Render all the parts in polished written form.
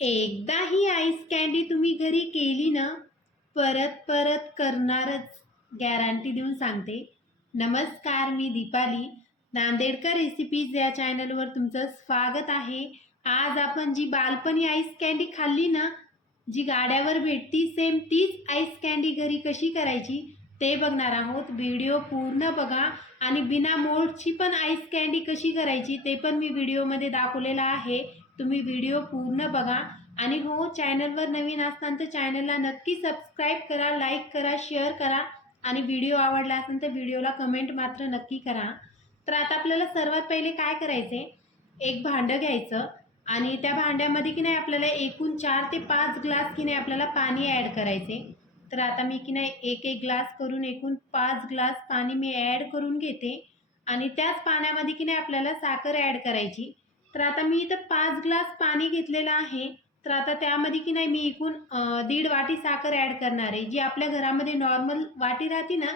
एकदा ही ice candy तुम्ही घरी केली ना, परत परत करणारच, गॅरंटी देऊन सांगते. नमस्कार, मी दीपाली. नांदेडकर रेसिपीज या चॅनलवर तुमचं स्वागत आहे. आज आपण जी बालपणी आईस कँडी खाल्ली ना, जी गाड्यावर भेटती सेम तीच आईस कँडी घरी कशी करायची ते बघणार आहोत. व्हिडिओ पूर्ण बघा आणि बिना मोल्डची पण आईस कँडी कशी करायची ते पण मी व्हिडिओमध्ये दाखवलेलं आहे. तुम्ही व्हिडिओ पूर्ण बघा आणि हो, चॅनलवर नवीन असताना तर चॅनलला नक्की सबस्क्राईब करा, लाईक करा, शेअर करा आणि व्हिडिओ आवडला असेल तर व्हिडिओला कमेंट मात्र नक्की करा. तर आता आपल्याला सर्वात पहिले काय करायचे, एक भांडं घ्यायचं आणि त्या भांड्यामध्ये की नाही आपल्याला एकूण 4 ते 5 ग्लास की नाही आपल्याला पाणी ॲड करायचे. तर आता मी की नाही एक एक ग्लास करून एकूण 5 ग्लास पाणी मी ॲड करून घेते आणि त्याच पाण्यामध्ये की नाही आपल्याला साखर ॲड करायची. तर आता मी इथं 5 ग्लास पाणी घेतलेलं आहे. तर आता त्यामध्ये की नाही मी एकूण 1.5 वाटी साखर ॲड करणार आहे. जी आपल्या घरामध्ये नॉर्मल वाटी राहते ना,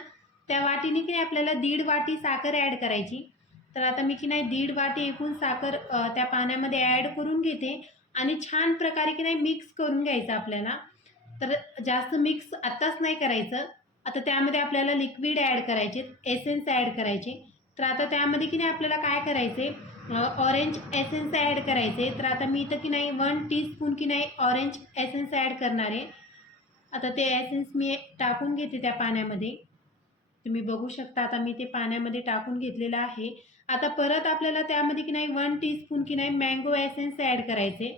त्या वाटीने की नाही आपल्याला 1.5 वाटी साखर ॲड करायची. तर आता मी की नाही 1.5 वाटी एकूण साखर त्या पाण्यामध्ये ॲड करून घेते आणि छान प्रकारे की नाही मिक्स करून घ्यायचं आपल्याला. तर जास्त मिक्स आत्ताच नाही करायचं. आता त्यामध्ये आपल्याला लिक्विड ॲड करायचे, एसेन्स ॲड करायचे. तर आता त्यामध्ये की नाही आपल्याला काय करायचे, ऑरेंज एसेन्स ॲड करायचे. तर आता मी इथं की नाही 1 टीस्पून की नाही ऑरेंज एसेन्स ॲड करणार आहे. आता ते एसेन्स मी टाकून घेते त्या पाण्यामध्ये. तुम्ही बघू शकता आता मी ते पाण्यामध्ये टाकून घेतलेलं आहे. आता परत आपल्याला त्यामध्ये की नाही 1 टीस्पून की नाही मँगो एसेन्स ॲड करायचे.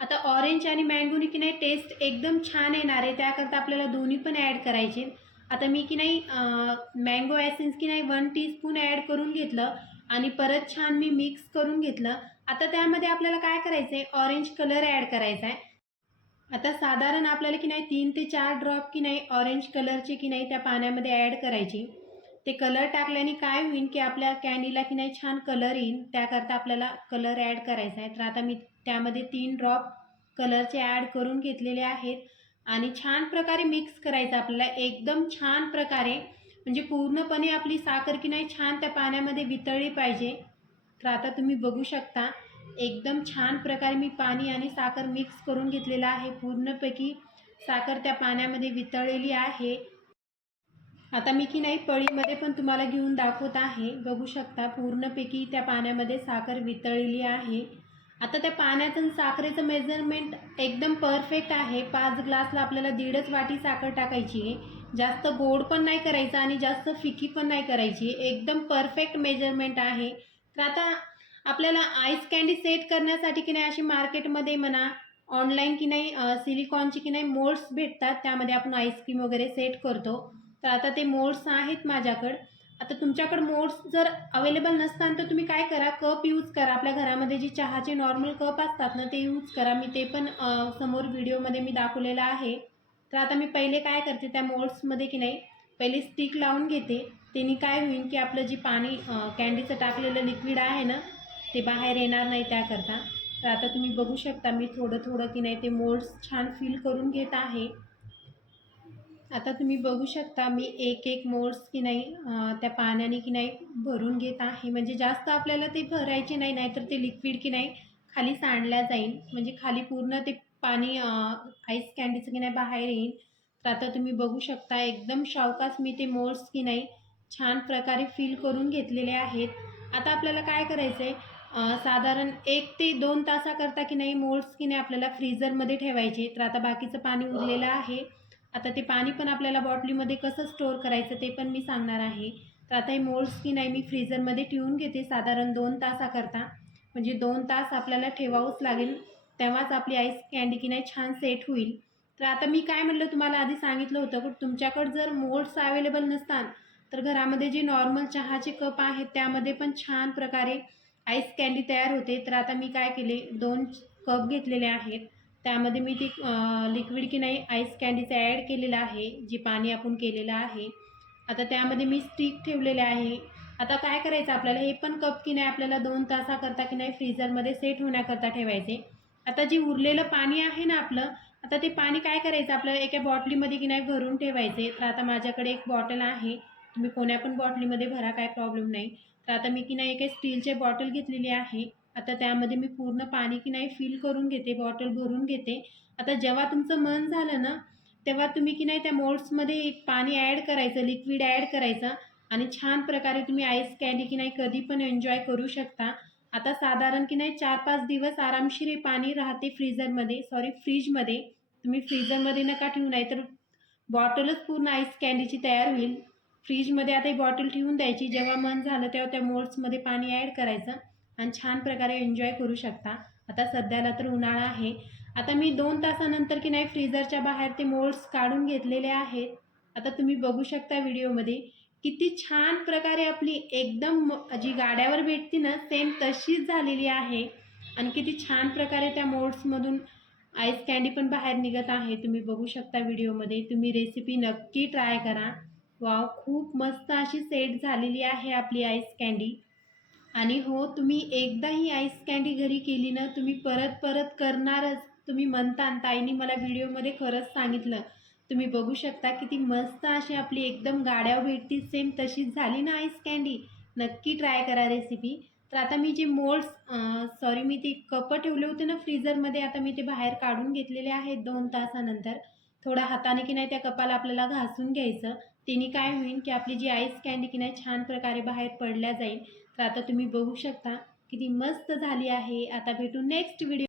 आता ऑरेंज आणि मँगोनी की नाही टेस्ट एकदम छान येणार आहे, त्याकरता आपल्याला दोन्ही पण ॲड करायचे. आता मी की नाही मँगो एसेन्स की नाही 1 टीस्पून ॲड करून घेतलं आणि परत छान मी मिक्स करून घेतलं. आता त्यामध्ये आपल्याला काय करायचं आहे, ऑरेंज कलर ॲड करायचा आहे. आता साधारण आपल्याला की नाही 3 ते 4 ड्रॉप की नाही ऑरेंज कलरचे की नाही त्या पाण्यामध्ये ॲड करायची. ते कलर टाकल्याने काय होईल की आपल्या कँडीला की नाही छान कलर येईल, त्याकरता आपल्याला कलर ॲड करायचा आहे. तर आता मी त्यामध्ये 3 ड्रॉप कलरचे ॲड करून घेतलेले आहेत आणि छान प्रकारे मिक्स करायचं आपल्याला एकदम छान प्रकारे, म्हणजे पूर्णपणे आपली साखर की नाही छान त्या पाण्यामध्ये वितळली पाहिजे. तर आता तुम्ही बघू शकता एकदम छान प्रकारे मी पाणी आणि साखर मिक्स करून घेतलेलं आहे. पूर्णपैकी साखर त्या पाण्यामध्ये वितळलेली आहे. आता मी की नाही पळीमध्ये पण तुम्हाला घेऊन दाखवत आहे. बघू शकता पूर्णपैकी त्या पाण्यामध्ये साखर वितळलेली आहे. आता त्या पाण्याचं आणि साखरेचं मेजरमेंट एकदम परफेक्ट आहे. 5 ग्लासला आपल्याला 1.5 वाटी साखर टाकायची आहे. जास्त गोड पण नाही करायचं आणि जास्त फिकी पण नाही करायची. एकदम परफेक्ट मेजरमेंट आहे. तर आता आपल्याला आईस कँडी सेट करण्यासाठी की नाही अशी मार्केटमध्ये म्हणा, ऑनलाईन की नाही सिलिकॉनची की नाही मोल्ड्स भेटतात. त्यामध्ये आपण आईस्क्रीम वगैरे सेट करतो. तर आता ते मोल्ड्स आहेत माझ्याकडं. आता तुमच्याकडे मोल्ड्स जर अवेलेबल नसताल तर तुम्ही काय करा, कप यूज करा. आपल्या घरामध्ये जे चहाचे नॉर्मल कप असतात ना, ते यूज करा. मी ते पण समोर व्हिडिओमध्ये मी दाखवलेलं आहे. तर आता मी पहिले काय करते, त्या मोल्ड्समध्ये की नाही पहिले स्टिक लावून घेते. त्याने काय होईल की आपलं जे पाणी कँडीचं टाकलेलं लिक्विड आहे ना, ते बाहेर येणार नाही त्याकरता. तर आता तुम्ही बघू शकता मी थोडं थोडं की नाही ते मोल्ड्स छान फिल करून घेत आहे. आता तुम्ही बघू शकता मी एक एक मोल्ड्स की नाही त्या पाण्याने की नाही भरून घेत आहे. म्हणजे जास्त आपल्याला ते भरायचे नाही, नाहीतर ते लिक्विड की नाही खाली सांडल्या जाईल. म्हणजे खाली पूर्ण ते पाणी आईस कँडीचं की नाही बाहेर येईल. तर आता तुम्ही बघू शकता एकदम सावकाश मी ते मोल्ड्स की नाही छान प्रकारे फिल करून घेतलेले आहेत. आता आपल्याला काय करायचं आहे, साधारण 1 ते 2 तासाकरता की नाही मोल्ड्स की नाही आपल्याला फ्रीझरमध्ये ठेवायचे. तर आता बाकीचं पाणी उरलेलं आहे. आता ते पाणी पण आपल्याला बॉटलीमध्ये कसं स्टोअर करायचं ते पण मी सांगणार आहे. तर आता हे मोल्ड्स की नाही मी फ्रीझरमध्ये ठेवून घेते साधारण 2 तासाकरता. म्हणजे 2 तास आपल्याला ठेवावंच लागेल, तेव्हाच आपली आईस कँडी की नाही छान सेट होईल. तर आता मी काय म्हटलं तुम्हाला आधी सांगितलं होतं की तुमच्याकडं जर मोल्ड्स अवेलेबल नसतात तर घरामध्ये जे नॉर्मल चहाचे कप आहेत त्यामध्ये पण छान प्रकारे आईस कँडी तयार होते. तर आता मी काय केले, 2 कप घेतलेले आहेत. त्यामध्ये मी ती लिक्विड की नाही आईस कँडीचं ॲड केलेलं आहे, जे पाणी आपण केलेलं आहे. आता त्यामध्ये मी स्टिक ठेवलेले आहे. आता काय करायचं आपल्याला, हे पण कप की नाही आपल्याला 2 तासाकरता की नाही फ्रीझरमध्ये सेट होण्याकरता ठेवायचे. आता जे उरलेलं पाणी आहे ना आपलं, आता ते पाणी काय करायचं आपल्याला एका बॉटलीमध्ये की नाही भरून ठेवायचे. तर आता माझ्याकडे एक बॉटल आहे, तुम्ही कोण्या पण बॉटलीमध्ये भरा, काय प्रॉब्लेम नाही. तर आता मी की नाही एक स्टीलची बॉटल घेतलेली आहे. आता त्यामध्ये मी पूर्ण पाणी की नाही फिल करून घेते, बॉटल भरून घेते. आता जेव्हा तुमचं मन झालं ना, तेव्हा तुम्ही की नाही त्या मोल्ड्समध्ये पाणी ॲड करायचं, लिक्विड ॲड करायचं आणि छान प्रकारे तुम्ही आईस कँडी की नाही कधी पण एन्जॉय करू शकता. आता साधारण की नाही 4-5 दिवस आरामशीर हे पाणी राहते फ्रीजमध्ये. तुम्ही फ्रीझरमध्ये नका ठेवू, नाहीतर बॉटलच पूर्ण आईस कँडीची तयार होईल. फ्रीजमध्ये आता ही बॉटल ठेवून द्यायची. जेव्हा मन झालं तेव्हा त्या मोल्ड्समध्ये पाणी ॲड करायचं आणि छान प्रकारे एन्जॉय करू शकता. आता सध्याला तर उन्हाळा आहे. आता मी 2 तासानंतर की नाही फ्रीझरच्या बाहेर ते मोल्ड्स काढून घेतलेले आहेत. आता तुम्ही बघू शकता व्हिडिओमध्ये किती छान प्रकारे आपली एकदम जी गाड्यावर भेटते ना सेम तशीच झालेली आहे आणि किती छान प्रकारे त्या मोल्ड्समधून आईस कँडी पण बाहेर निघत आहे. तुम्ही बघू शकता व्हिडिओमध्ये. तुम्ही रेसिपी नक्की ट्राय करा. वाव, खूप मस्त अशी सेट झालेली आहे आपली आईस कँडी. आणि हो, तुम्ही एकदा ही आईस कँडी घरी केली ना, तुम्ही परत परत करणारच. तुम्ही म्हणता, ताईंनी मला व्हिडिओमध्ये खरंच सांगितलं. तुम्ही बघू शकता किती मस्त अशी आपली एकदम गाड्यावर भेटती सेम तशीच झाली ना आईस कँडी. नक्की ट्राय करा रेसिपी. तर आता मी जे मी ते कपं ठेवले होते ना फ्रीझरमध्ये, आता मी ते बाहेर काढून घेतलेले आहेत 2 तासानंतर. थोडा हाताने की नाही त्या कपाला आपल्याला घासून घ्यायचं. त्याने काय होईल की आपली जी आईस कँडी की नाही छान प्रकारे बाहेर पडल्या जाईल. तर आता तुम्ही बघू शकता किती मस्त झाली आहे. आता भेटू नेक्स्ट व्हिडिओ.